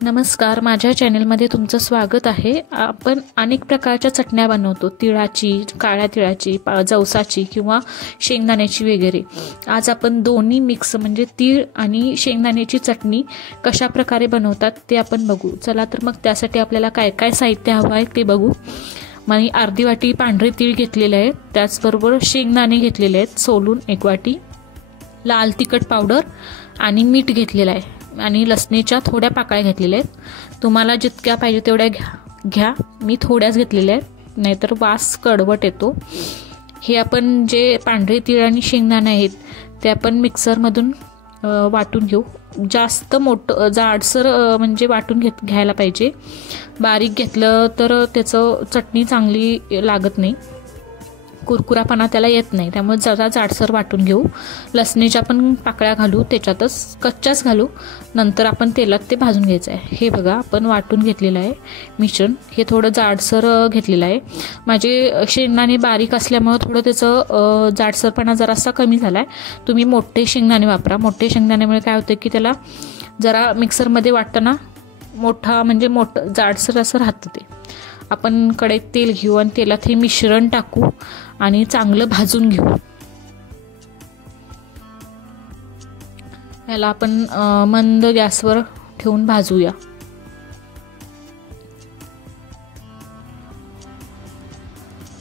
नमस्कार, माझ्या चॅनलमध्ये तुमचं स्वागत आहे। आपण अनेक प्रकारच्या चटण्या बनवतो, तिळाची, काळ्या तिळाची, जवसाची किंवा शेंगदाण्याची वगैरे। आज आपण दोन्ही मिक्स म्हणजे तीळ आणि शेंगदाण्याची चटणी कशा प्रकारे बनवतात ते आपण बघू। चला तर मग त्यासाठी आपल्याला काय काय साहित्य हवं आहे ते बघू। मी अर्धी वाटी पांढरे तीळ घेतलेले आहेत, त्याचबरोबर शेंगदाणे घेतलेले आहेत सोलून 1 वाटी, लाल तिखट पावडर आणि मीठ घेतलेलं आहे आणि लसणीच्या थोड्या पाकळ्या घेतलेल्या आहेत। तुम्हाला जितक्या पाहिजे तेवढ्या घ्या, मी थोड्याच घेतलेल्या आहेत, नाहीतर वास कडवट येतो। हे आपण जे पांढरे तीळ आणि शेंगदाणे आहेत ते आपण मिक्सरमधून वाटून घेऊ। जास्त मोठं जाडसर म्हणजे वाटून घ्यायला पाहिजे, बारीक घेतलं तर त्याचं चटणी चांगली लागत नाही, कुरकुरापणा त्याला येत नाही, त्यामुळे जरा जाडसर वाटून घेऊ। लसणीच्या पण पाकळ्या घालू, त्याच्यातच कच्च्याच घालू, नंतर आपण तेलात ते भाजून घ्यायचं आहे। हे बघा आपण वाटून घेतलेलं आहे मिश्रण, हे थोडं जाडसर घेतलेलं आहे। माझे शेंगदाणे बारीक असल्यामुळे थोडं त्याचं जाडसरपणा जरासा कमी झाला आहे। तुम्ही मोठे शेंगदाणे वापरा, मोठे शेंगदाण्यामुळे काय होतं की त्याला जरा मिक्सरमध्ये वाटताना मोठं जाडसर असं राहतं ते। आपण कढईत तेल घेऊ आणि तेलात हे मिश्रण टाकू आणि चांगलं भाजून घेऊ। याला आपण मंद गॅसवर ठेवून भाजूया।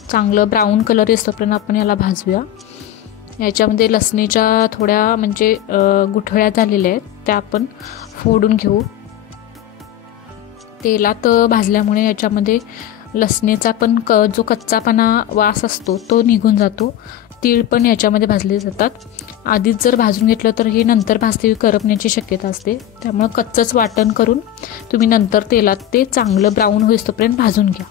चांगलं ब्राऊन कलर येईपर्यंत आपण याला भाजूया। याच्यामध्ये लसणीच्या थोड्या म्हणजे गुठळ्या झालेल्या आहेत, त्या आपण फोडून घेऊ। तेलात भाजल्यामुळे याच्यामध्ये लसणीचा पण जो कच्चापणा वास असतो तो निघून जातो। तीळ पण याच्यामध्ये भाजले जातात। आधीच जर भाजून घेतलं तर हे नंतर भाजते करपण्याची शक्यता असते, त्यामुळे कच्चंच वाटण करून तुम्ही नंतर तेलात ते चांगलं ब्राऊन होईपर्यंत भाजून घ्या।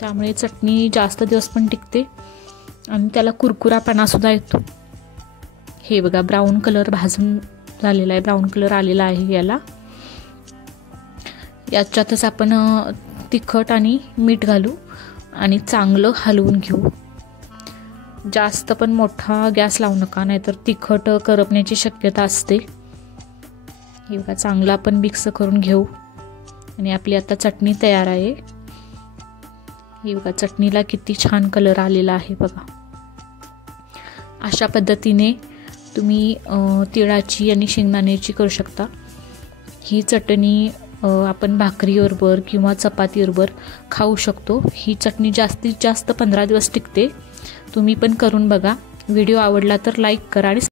त्यामुळे चटणी जास्त दिवस पण टिकते आणि त्याला कुरकुरापणा सुद्धा येतो। हे बघा ब्राऊन कलर भाजून झालेला आहे, ब्राऊन कलर आलेला आहे याला। याच्यातच आपण तिखट आणि मीठ घालू आणि चांगलं हलवून घेऊ। जास्त पण मोठा गॅस लावू नका, नाहीतर तिखट करपण्याची शक्यता असते। हे बघा चांगलं आपण मिक्स करून घेऊ आणि आपली आता चटणी तयार आहे। हे बघा चटणीला किती छान कलर आलेला आहे बघा। अशा पद्धतीने तुम्ही तिळाची आणि शेंगदाण्याची करू शकता। ही चटणी आपण भाकरीबरोबर किंवा चपातीबरोबर खाऊ शकतो। ही चटणी जास्तीत जास्त 15 दिवस टिकते। तुम्ही पण करून बघा। व्हिडिओ आवडला तर लाईक करा आणि